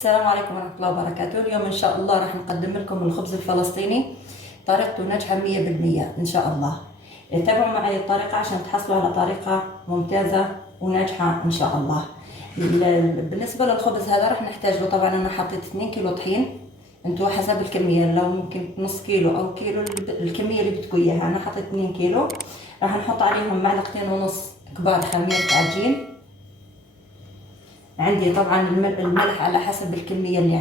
السلام عليكم ورحمة الله وبركاته. اليوم إن شاء الله راح نقدم لكم الخبز الفلسطيني، طريقته ناجحة 100% إن شاء الله. تابعوا معي الطريقة عشان تحصلوا على طريقة ممتازة وناجحة إن شاء الله. بالنسبة للخبز هذا راح نحتاج له، طبعا أنا حطيت 2 كيلو طحين، انتوا حسب الكمية، لو ممكن نص كيلو أو كيلو الكمية اللي بدكم إياها. أنا حطيت 2 كيلو. راح نحط عليهم 2.5 كبار خميرة عجين. عندي طبعا الملح على حسب الكمية اللي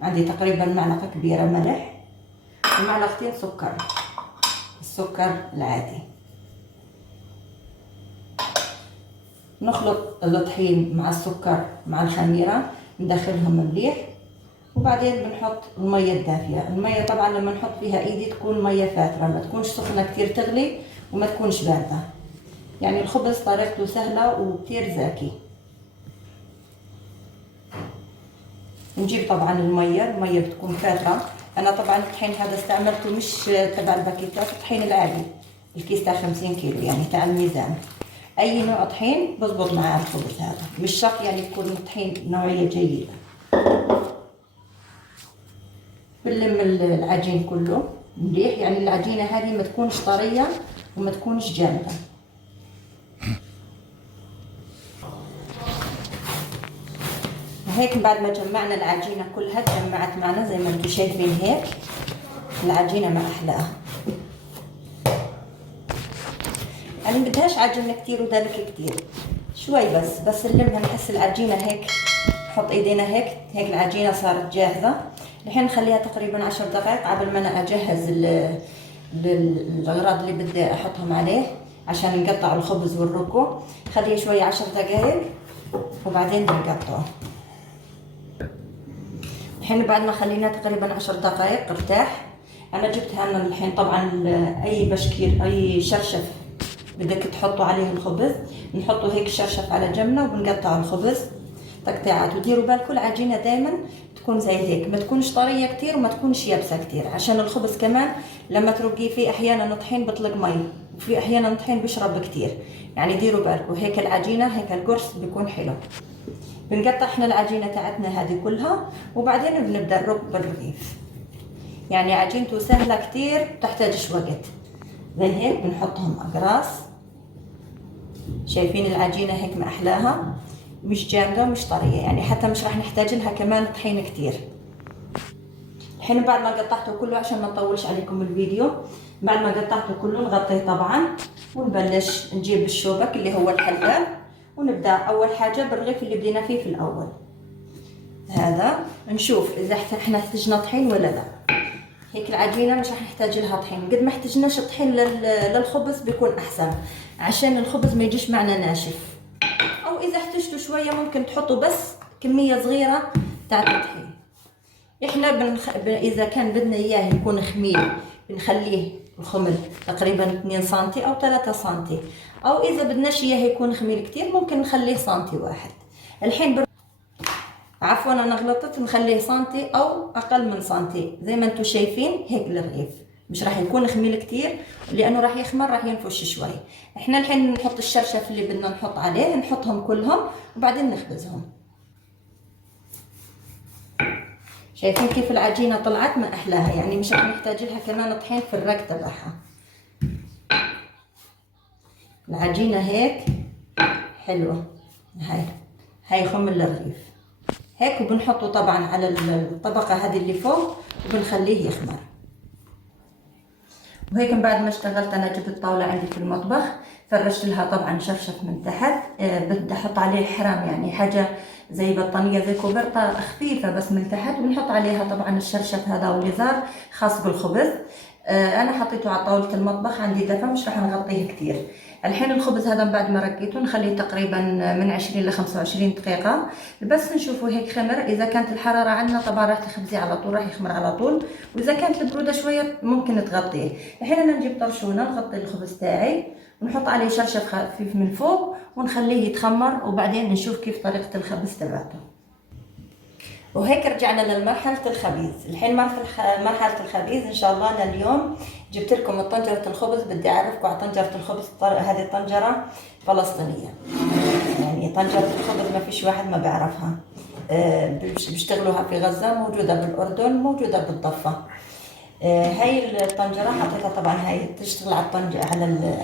عندي تقريبا معلقة كبيرة ملح ومعلقتين سكر، السكر العادي. نخلط الطحين مع السكر مع الخميرة، ندخلهم مليح، وبعدين بنحط المية الدافية. المية طبعا لما نحط فيها ايدي تكون مية فاترة، ما تكونش سخنة كتير تغلي وما تكونش باردة. يعني الخبز طريقته سهلة وكتير زاكي. نجيب طبعا المية بتكون فاترة. انا طبعا الطحين هذا استعملته مش تبع الباكيتات، الطحين العادي، الكيس تاع 50 كيلو يعني تاع الميزان. اي نوع طحين بزبط معاه الخبز هذا، مش شرط يعني يكون طحين نوعية جيدة. بنلم العجين كله مليح، يعني العجينة هذه ما تكونش طرية وما تكونش جامدة. هيك بعد ما جمعنا العجينة كلها تجمعت معنا زي ما انتم شايفين هيك. العجينة ما أحلاها، يعني بدهاش عجينة كتير ودلك كتير، شوي بس نلمها نحس العجينة هيك. نحط ايدينا هيك العجينة صارت جاهزة. الحين نخليها تقريبا 10 دقائق قبل ما انا اجهز الاغراض اللي بدي احطهم عليه عشان نقطع الخبز والركو. خليها شوي 10 دقائق وبعدين بنقطعه. الحين بعد ما خلينا تقريبا 10 دقائق ارتاح. انا جبتها انا الحين طبعا اي بشكير اي شرشف بدك تحطوا عليه الخبز، نحطه هيك شرشف على جنبنا وبنقطع الخبز تقطيعات. وديروا بالكم العجينه دائما تكون زي هيك، ما تكونش طريه كتير وما تكونش يابسه كتير، عشان الخبز كمان لما ترقيه فيه احيانا طحين بطلق مي وفي احيانا طحين بيشرب كتير، يعني ديروا بالكم. هيك العجينه هيك القرص بيكون حلو. بنقطع احنا العجينه تاعتنا هذه كلها وبعدين بنبدا نرق بالرغيف. يعني عجينته سهله كتير بتحتاجش وقت. زي هيك بنحطهم اقراص. شايفين العجينه هيك ما احلاها، مش جامده ومش طريه، يعني حتى مش راح نحتاج لها كمان طحين كتير. الحين بعد ما قطعته كله عشان ما نطولش عليكم الفيديو، بعد ما قطعته كله نغطيه طبعا ونبلش نجيب الشوبك اللي هو الحلال، ونبدا اول حاجه بالرغيف اللي بدينا فيه في الاول. هذا نشوف اذا احنا احتاجنا طحين ولا لا. هيك العجينه مش راح نحتاج لها طحين، قد ما احتاجناش طحين للخبز بيكون احسن عشان الخبز ما يجيش معنا ناشف. او اذا احتجتوا شويه ممكن تحطوا بس كميه صغيره تاع الطحين. احنا اذا كان بدنا اياه يكون خميل بنخليه الخمل تقريبا 2 سم او 3 سم، او اذا بدناش اياه يكون خميل كتير ممكن نخليه سنتي واحد. الحين عفوا انا غلطت، نخليه سنتي او اقل من سنتي زي ما انتم شايفين هيك الرغيف. مش راح يكون خميل كتير لانه راح يخمر، راح ينفش شوي. احنا الحين نحط الشرشف اللي بدنا نحط عليه، نحطهم كلهم وبعدين نخبزهم. شايفين كيف العجينه طلعت ما احلاها، يعني مش راح نحتاج لها كمان طحين في الرق تبعها. العجينه هيك حلوه. هاي خمل الرغيف هيك، وبنحطه طبعا على الطبقه هذه اللي فوق وبنخليه يخمر. وهيك بعد ما اشتغلت انا جبت الطاوله عندي في المطبخ، فرشت لها طبعا شرشف من تحت. بدي احط عليه حرام، يعني حاجه زي بطانيه زي كوبرتا خفيفه بس من تحت، وبنحط عليها طبعا الشرشف هذا واليزار خاص بالخبز. انا حطيته على طاوله المطبخ عندي دفا، مش راح نغطيه كتير. الحين الخبز هذا بعد ما رقيته نخليه تقريبا من 20 ل 25 دقيقه بس نشوفه هيك خمر. اذا كانت الحراره عندنا طبعا راح تخبزيه على طول، راح يخمر على طول، واذا كانت البروده شويه ممكن تغطيه. الحين انا نجيب طرشونه نغطي الخبز تاعي ونحط عليه شرشف خفيف من فوق ونخليه يتخمر، وبعدين نشوف كيف طريقه الخبز تبعته. وهيك رجعنا للمرحلة الخبيز. الحين مرحلة الخبيز ان شاء الله. انا اليوم جبت لكم طنجرة الخبز، بدي اعرفكم على طنجرة الخبز. هذه الطنجرة فلسطينية، يعني طنجرة الخبز ما فيش واحد ما بيعرفها. بيشتغلوها في غزة، موجودة بالأردن، موجودة بالضفة. هاي الطنجرة حطيتها طبعا، هاي تشتغل على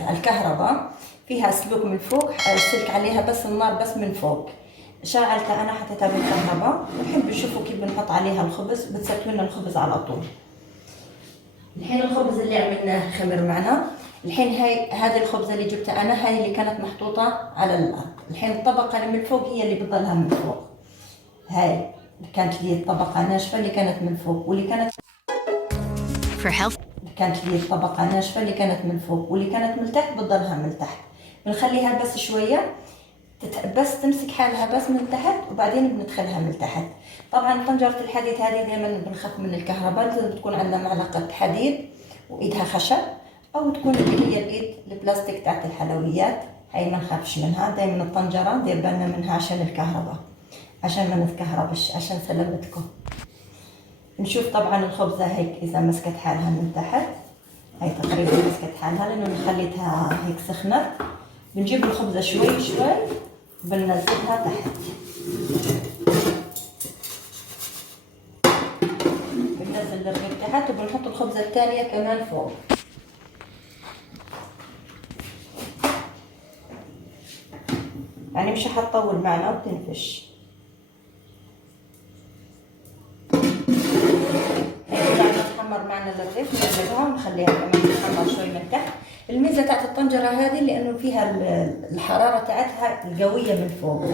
على الكهرباء، فيها سلوك من فوق، السلك عليها بس النار بس من فوق. شغلتها انا، حطيتها بالكهرباء. الحين بنشوفوا كيف بنحط عليها الخبز، بتسكر لنا الخبز على طول. الحين الخبز اللي عملناه خمر معنا. الحين هذه الخبزة اللي جبتها انا، هاي اللي كانت محطوطة على الارض. الحين الطبقة اللي من فوق هي اللي بتضلها من فوق. هاي كانت لي الطبقة ناشفة اللي كانت من فوق، واللي كانت لي الطبقة ناشفة اللي كانت من فوق، واللي كانت من تحت بتضلها من تحت. بنخليها بس شوية بس تمسك حالها بس من تحت، وبعدين بندخلها من تحت. طبعا طنجرة الحديد هذه دائما بنخاف من الكهرباء، لازم تكون عندنا معلقة حديد وايدها خشب، او تكون اللي هي الايد البلاستيك تاعت الحلويات، هاي ما نخافش منها. دائما الطنجرة دير بالنا منها عشان الكهرباء، عشان ما نتكهربش، عشان سلامتكم. نشوف طبعا الخبزة هيك اذا مسكت حالها من تحت، هاي تقريبا مسكت حالها لانه خليتها هيك سخنت. بنجيب الخبزة شوي شوي بننزلها تحت، بننزل الرغيف تحت، وبنحط الخبزة الثانية كمان فوق. يعني مش حتطول معنا وتنفش. تحمر معنا الرغيف، نقلبها ونخليها كمان تتحمر شوي من تحت. الميزه تاعت الطنجره هذه لانه فيها الحراره تاعتها القويه من فوق.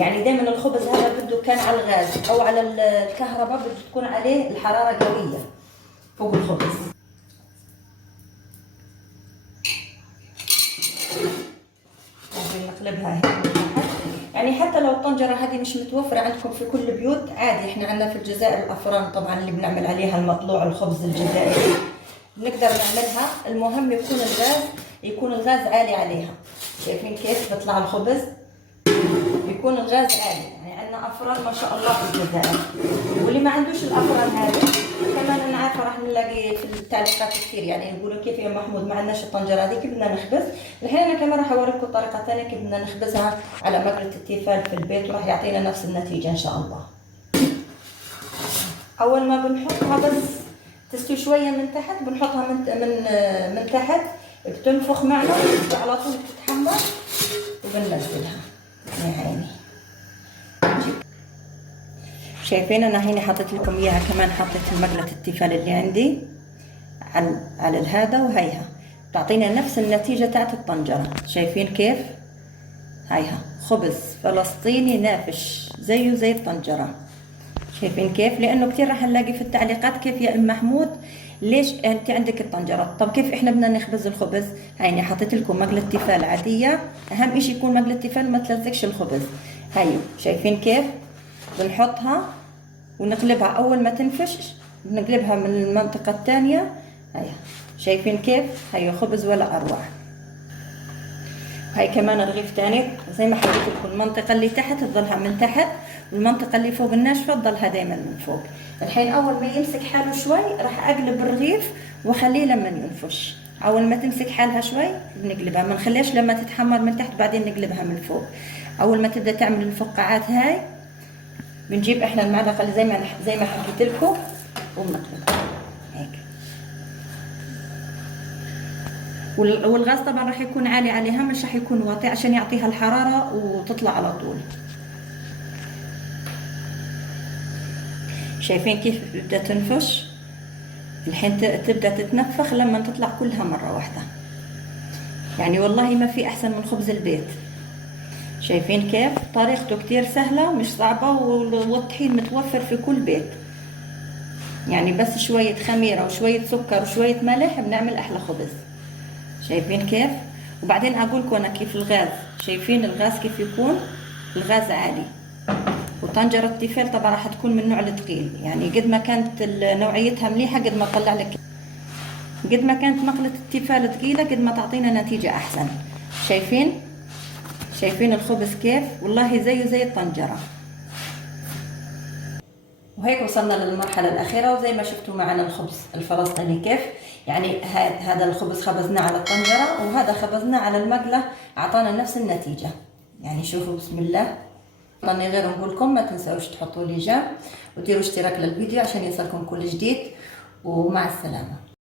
يعني دائما الخبز هذا بده كان على الغاز او على الكهرباء، بده تكون عليه الحراره قويه فوق الخبز. نقلبها هيك من تحت. يعني حتى لو الطنجره هذه مش متوفره عندكم في كل البيوت عادي، احنا عندنا في الجزائر الافران طبعا اللي بنعمل عليها المطلوع، الخبز الجزائري بنقدر نعملها. المهم يكون الغاز عالي عليها. شايفين كيف بيطلع الخبز؟ بيكون الغاز عالي. يعني عندنا افران ما شاء الله في الجزائر. واللي ما عندوش الافران هذه كمان انا عارفه راح نلاقي في التعليقات كثير يعني يقولوا كيف يا محمود ما عندناش الطنجره هذه كيف بدنا نخبز. الحين انا كمان راح اوريكم طريقه ثانيه كيف بدنا نخبزها على مقله التيفال في البيت، وراح يعطينا نفس النتيجه ان شاء الله. اول ما بنحطها بس تستوي شويه من تحت، بنحطها من تحت بتنفخ معنا على طول بتتحمر، وبننزلها يا عيني. شايفين انا هنا حطيت لكم اياها كمان، حطيت مقلة التيفال اللي عندي على هذا، وهيها تعطينا نفس النتيجة تاعت الطنجرة. شايفين كيف؟ هيها خبز فلسطيني نافش زيه زي الطنجرة. شايفين كيف؟ لانه كثير راح نلاقي في التعليقات كيف يا ام محمود ليش انت عندك الطنجره؟ طب كيف احنا بدنا نخبز الخبز؟ هيني حطيت لكم مقله تيفال عاديه، اهم شيء يكون مقله تيفال ما تلزقش الخبز. هيو شايفين كيف؟ بنحطها ونقلبها، اول ما تنفش بنقلبها من المنطقه الثانيه. هيا شايفين كيف؟ هيو خبز ولا اروع. هاي كمان رغيف ثاني زي ما حكيت لكم، المنطقه اللي تحت تظلها من تحت، والمنطقه اللي فوق الناشفه تظلها دائما من فوق. الحين اول ما يمسك حاله شوي راح اقلب الرغيف واخليه لما ينفش. اول ما تمسك حالها شوي بنقلبها، ما نخليش لما تتحمر من تحت بعدين نقلبها من فوق. اول ما تبدا تعمل الفقاعات هاي بنجيب احنا المعلقه اللي زي ما حكيت لكم وبنقلبها هيك. والغاز طبعا راح يكون عالي عليها، مش راح يكون واطي عشان يعطيها الحراره وتطلع على طول. شايفين كيف بدها تنفش؟ الحين تبدا تتنفخ لما تطلع كلها مره واحده. يعني والله ما في احسن من خبز البيت. شايفين كيف؟ طريقته كتير سهله مش صعبه، والطحين متوفر في كل بيت. يعني بس شويه خميره وشويه سكر وشويه ملح بنعمل احلى خبز. شايفين كيف؟ وبعدين اقول لكم انا كيف الغاز. شايفين الغاز كيف يكون؟ الغاز عالي. وطنجرة التيفال طبعا راح تكون من النوع الثقيل، يعني قد ما كانت نوعيتها مليحة قد ما طلع لك، قد ما كانت مقلة التيفال ثقيلة قد ما تعطينا نتيجة احسن. شايفين؟ شايفين الخبز كيف؟ والله زيه زي الطنجرة. وهيك وصلنا للمرحلة الأخيرة، وزي ما شفتوا معنا الخبز الفلسطيني كيف يعني هذا الخبز خبزناه على الطنجرة، وهذا خبزناه على المقلة، أعطانا نفس النتيجة. يعني شوفوا بسم الله راني غير نقول لكم ما تنساوش تحطوا لي جيم وديروا اشتراك للفيديو عشان يوصلكم كل جديد، ومع السلامه.